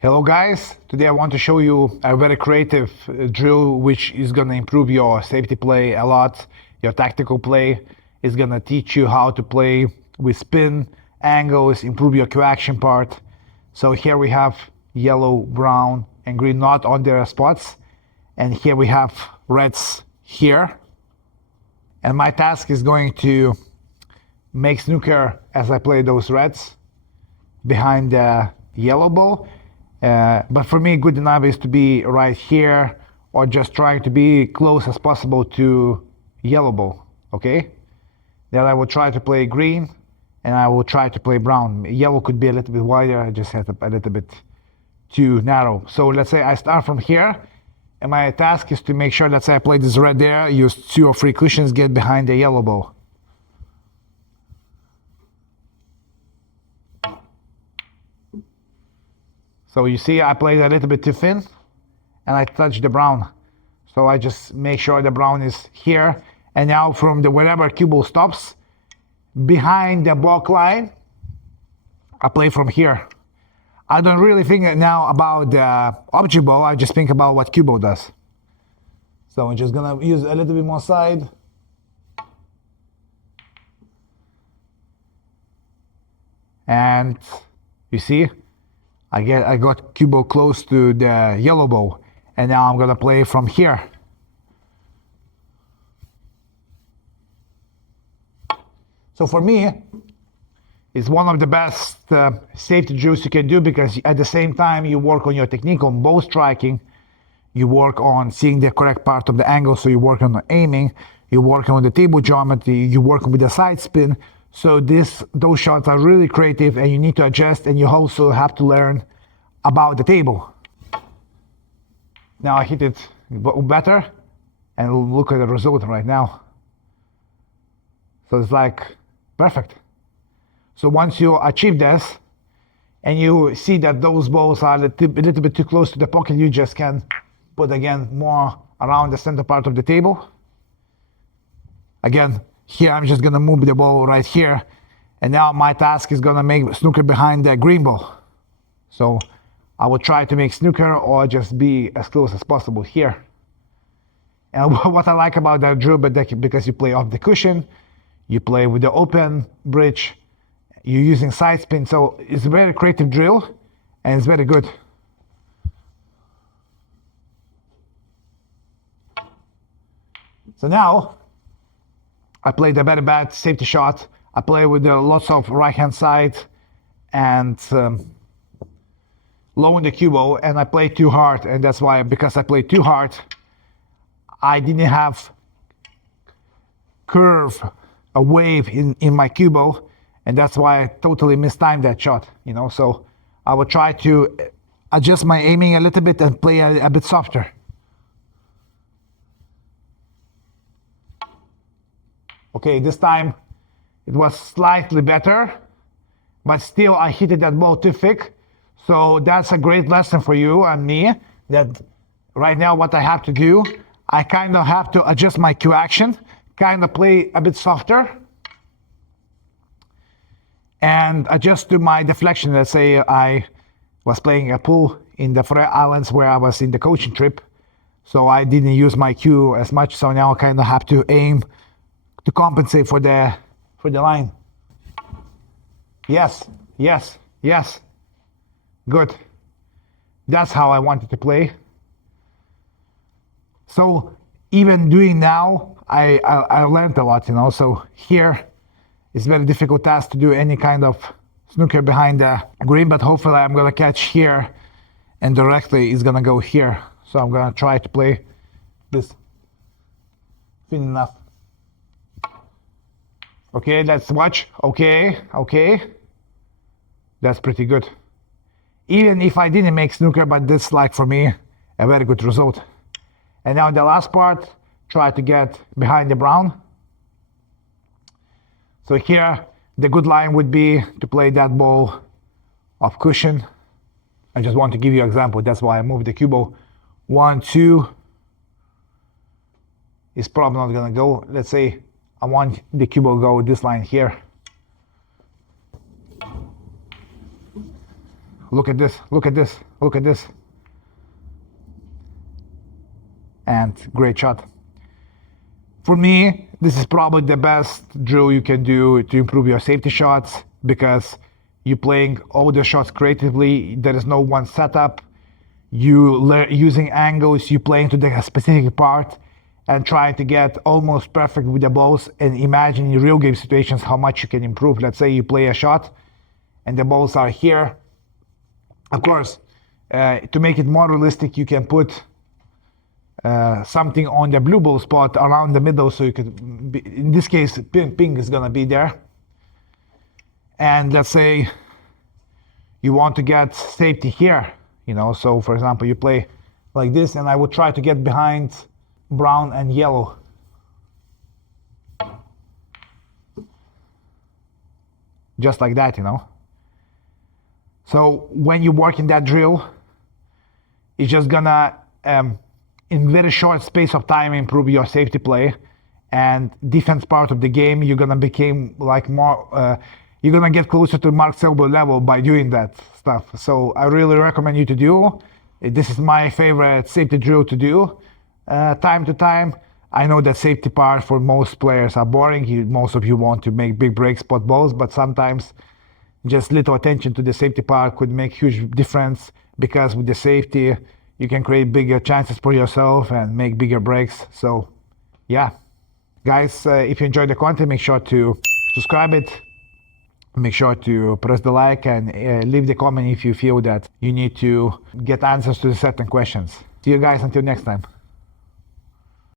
Hello guys, today I want to show you a very creative drill which is going to improve your safety play a lot, your tactical play. It's going to teach you how to play with spin, angles, improve your Q-action part. So here we have yellow, brown and green not on their spots, and here we have reds here. And my task is going to make snooker as I play those reds behind the yellow ball. But for me, good enough is to be right here or just trying to be close as possible to yellow ball, okay? Then I will try to play green and I will try to play brown. Yellow could be a little bit wider, I just had a little bit too narrow. So let's say I start from here and my task is to make sure, let's say I play this red there, use 2 or 3 cushions, get behind the yellow ball. So you see I played a little bit too thin and I touched the brown. So I just make sure the brown is here. And now from the wherever cue ball stops, behind the balk line, I play from here. I don't really think now about the object ball, I just think about what cue ball does. So I'm just gonna use a little bit more side. And you see, I got cue ball close to the yellow ball, and now I'm gonna play from here. So for me, it's one of the best safety drills you can do, because at the same time you work on your technique on ball striking, you work on seeing the correct part of the angle, so you work on aiming, you work on the table geometry, you work with the side spin. So those shots are really creative and you need to adjust, and you also have to learn about the table. Now I hit it better and look at the result right now. So it's like perfect. So once you achieve this and you see that those balls are a little bit too close to the pocket, you just can put again more around the center part of the table. Again, here I'm just gonna move the ball right here, and now my task is gonna make snooker behind the green ball. So I will try to make snooker or just be as close as possible here. And what I like about that drill, because you play off the cushion, you play with the open bridge, you're using side spin, so it's a very creative drill and it's very good. So now I played a very bad safety shot. I play with lots of right hand side and low in the cue ball, and I played too hard, and that's why, because I played too hard, I didn't have curve, a wave in my cue ball, and that's why I totally mistimed that shot, you know. So I will try to adjust my aiming a little bit and play a bit softer. Okay, this time it was slightly better, but still I hit that ball too thick. So that's a great lesson for you and me, that right now what I have to do, I kind of have to adjust my cue action, kind of play a bit softer, and adjust to my deflection. Let's say I was playing a pool in the Faroe Islands where I was in the coaching trip, so I didn't use my cue as much, so now I kind of have to aim to compensate for the line. Yes, yes, yes. Good. That's how I wanted to play. So even doing now, I learned a lot, you know. So here it's very difficult task to do any kind of snooker behind the green, but hopefully I'm gonna catch here and directly it's gonna go here. So I'm gonna try to play this thin enough. Okay, let's watch. Okay, okay. That's pretty good. Even if I didn't make snooker, but this, like, for me, a very good result. And now the last part, try to get behind the brown. So here, the good line would be to play that ball off cushion. I just want to give you an example. That's why I moved the cue ball. 1, 2. It's probably not gonna go. Let's say I want the cue ball to go this line here. Look at this, look at this, look at this. And great shot. For me, this is probably the best drill you can do to improve your safety shots, because you're playing all the shots creatively. There is no one setup. Using angles, you playing to the specific part and trying to get almost perfect with the balls, and imagine in real game situations how much you can improve. Let's say you play a shot and the balls are here. Of course, to make it more realistic, you can put something on the blue ball spot around the middle, so you could be, in this case ping is gonna be there. And let's say you want to get safety here, you know, so for example you play like this, and I would try to get behind brown and yellow. Just like that, you know. So when you work in that drill, it's just gonna in very short space of time improve your safety play and defense part of the game. You're gonna become like more you're gonna get closer to Mark Selby level by doing that stuff. So I really recommend you to do. This is my favorite safety drill to do time to time. I know that safety part for most players are boring. Most of you want to make big break spot balls, but sometimes just little attention to the safety part could make huge difference, because with the safety you can create bigger chances for yourself and make bigger breaks. So yeah, guys, if you enjoyed the content, make sure to subscribe it, make sure to press the like, and leave the comment if you feel that you need to get answers to certain questions. See you guys until next time.